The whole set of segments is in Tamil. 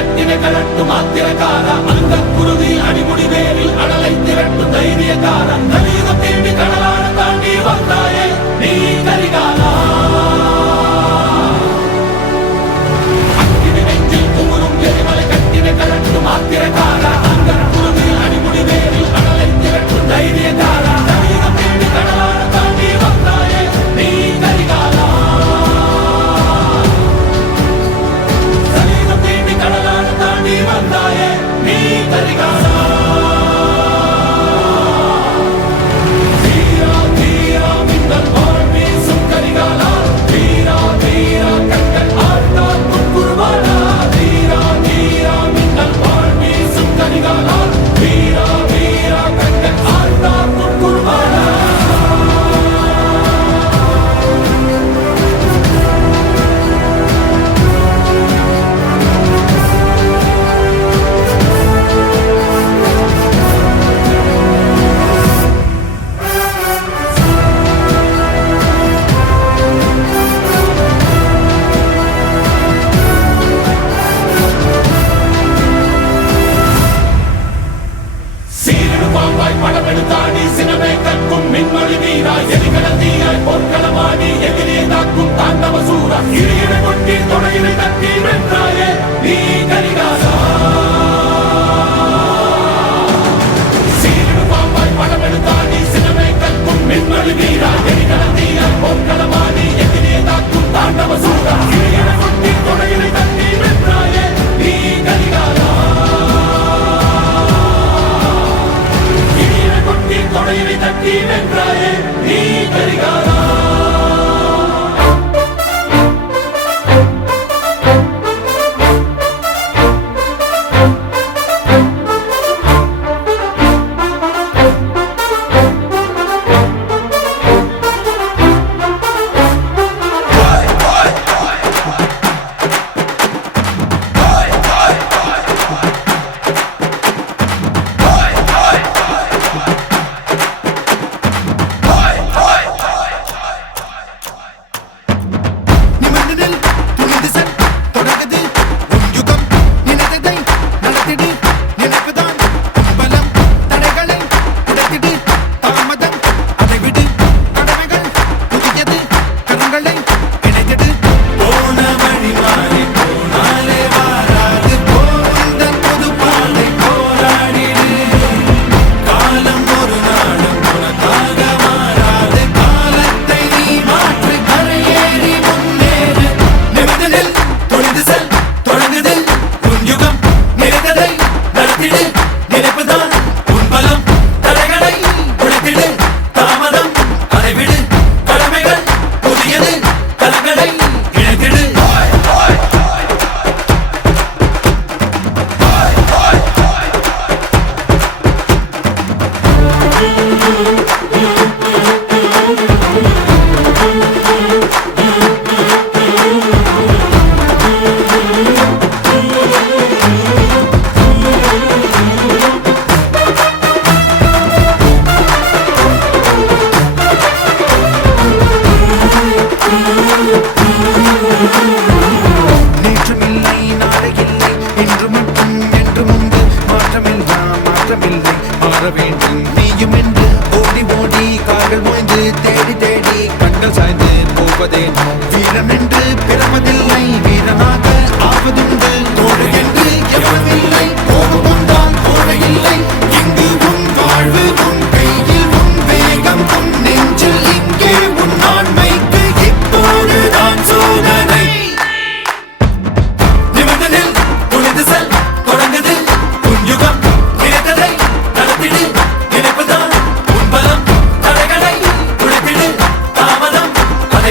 கட்டின கரட்டு மாத்திரக்கார அந்த குருதி அடிமுடி வேரில் அடலை திரட்டு தைரியக்கார கலியுகம் தேடி கடலான தாண்டி வந்தாயே நீ கரிகாலா அக்கினி நெஞ்சில் குமுறும் எரிமலை கட்டின கரட்டு மாத்திரக்கார அந்த குருதி அடிமுடி வேரில் அடலை திரட்டு தைரியக்கார கலியுகம் தேடி கடலான தாண்டி வந்தாயே நீ கரிகாலா கலியுகம் தேடி கடலான தாண்டி வந்தாயே நீ கரிகாலா தீரா தீரா மின்னல் வாழ் வீசும் கரிகாலா தீரா தீரா கண்கள் ஆழ்ந்தால் முன்குருவாடா தீரா தீரா மின்னல் வாழ் வீசும் கரிகாலா தீரா தீரா கண்கள் ஆழ்ந்தால் முன்குருவாடா பாம்பாய் படமெடுத்தாடி சினமே கற்கும் மின்மொழி வீரா எரிகடத்தீராய் பொற்களமாடி எதிரியை தாக்கும் தாண்டவ சூரா இடையிட கொட்டி தொடையினை தட்டி வென்றாயே நீ கரிகாலா சீரிடு பாம்பாய் படமெடுத்தாடி சினமே கற்கும் மின்மொழி வீரா எரிகடத்தீராய் பொற்களமாடி எதிரியை தாக்கும் தாண்டவ சூரா இடையிட கொட்டி தொடையினை தட்டி வென்றாயே நீ கரிகாலா தொடையினை தட்டி வென்றாயே நீ கரிகாலா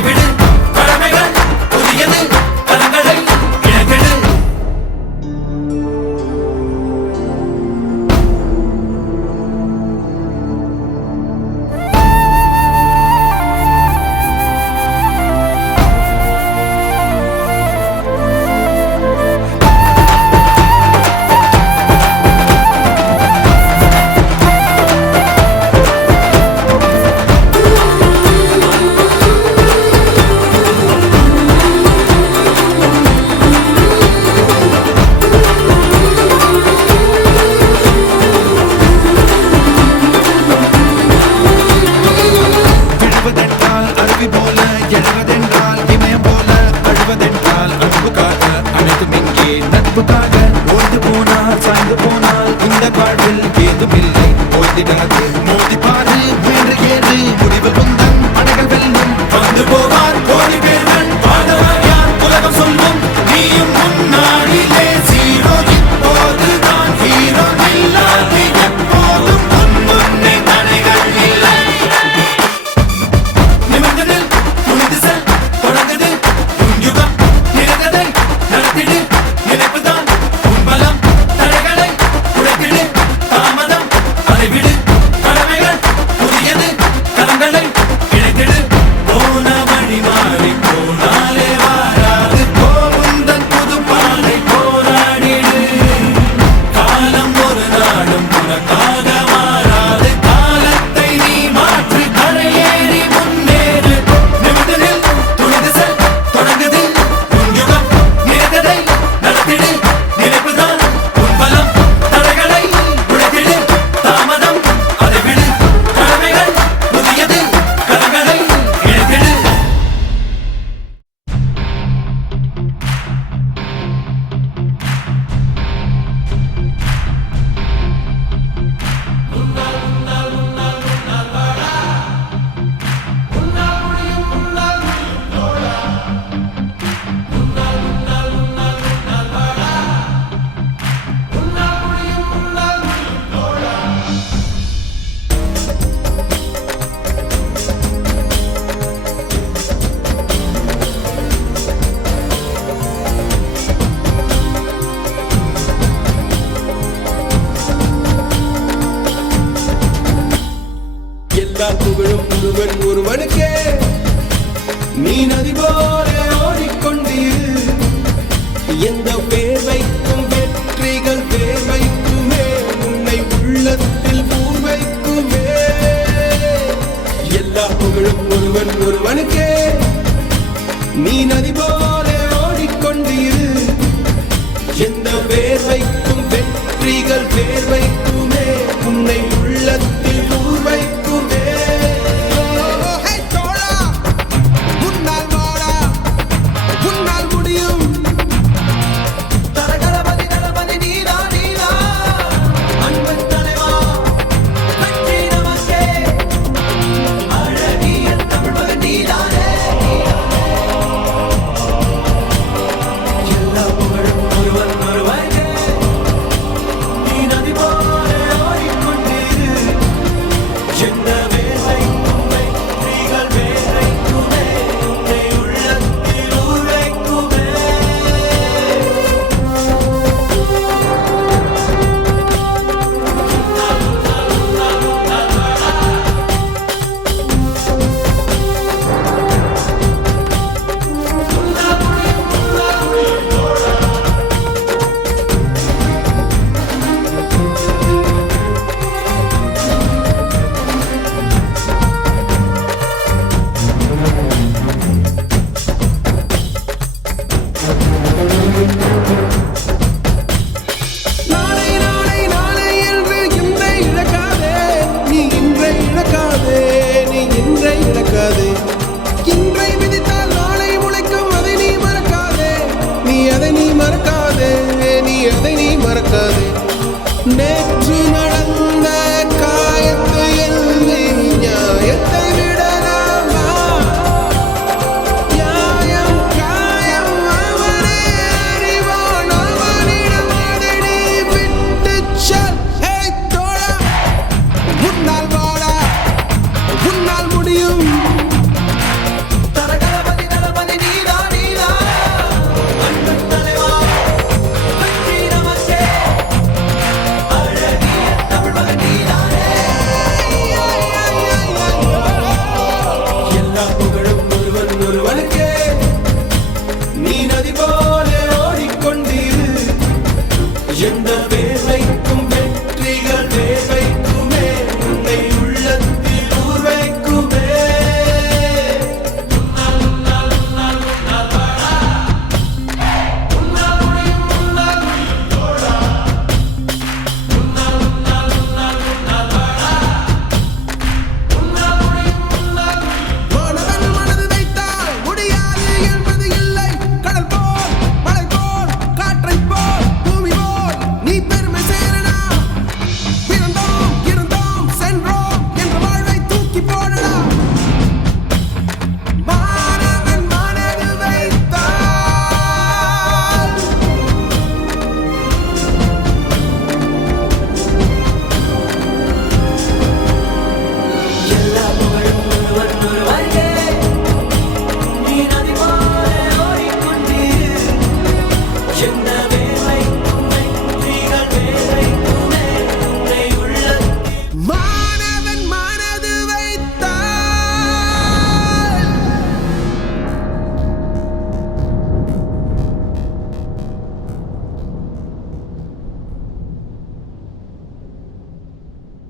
விடு கடமைகள் நட்புக்காக ஓய்ந்து போனால் சாய்ந்து போனால் இந்த வாழ்வில் ஏதுமில்லை ஓய்ந்திடாது மோதி பாரு முயன்று ஏறு முடிவில் உந்தன் படைகள் வெல்லும் வந்து போவார் கோடி பேர்கள் வாழ்ந்தவர் யார் உலகம் சொல்லும் நீயும் முன்னாடிலே ஜீரோ இப்போதுதான் ஹீரோ இல்லாது எப்போதும் முன்னே தடைகள் இல்லை நிமிர்ந்தது துணிந்து செல் தொடங்குது உன் யுகம் நினைத்ததை நடத்திடு நினைப்புதான் உன் பலம் தடைகளை உடைத்திடு தாமதம் அதை விடு கடமைகள் புதியது கலங்களை இணைத்திடு போன வழி மாறி போனாலே வாராது போகுந்தன் புது பாதை போராடிடு காலம் ஒரு நாடும் உனக்காக மாறாது காலத்தை நீ மாற்று கரையேறி முன்னேறு நிமிர்ந்து நில் துணிந்து செல் தொடங்குது உன் யுகம் நினைத்ததை நடத்திடு நினைப்புதான் உன் பலம் தடைகளை உடைத்திடு தாமதம் அதை விடு கடமைகள் புதியது கலங்களை இணைத்திடு எல்லா புகழும் ஒருவன் ஒருவனுக்கே நீ நதி போல ஓடிக்கொண்டீர் எந்த பேர் வைக்கும் வெற்றிகள் பேர் வைக்குமே உன்னை உள்ளத்தில் பூர் வைக்குமே எல்லா புகழும் ஒருவன் ஒருவனுக்கே நீ நதி போல ஓடிக்கொண்டீர் எந்த பேர் வைக்கும் வெற்றிகள் பேர் வைக்குமே உன்னை உள்ளத்தில்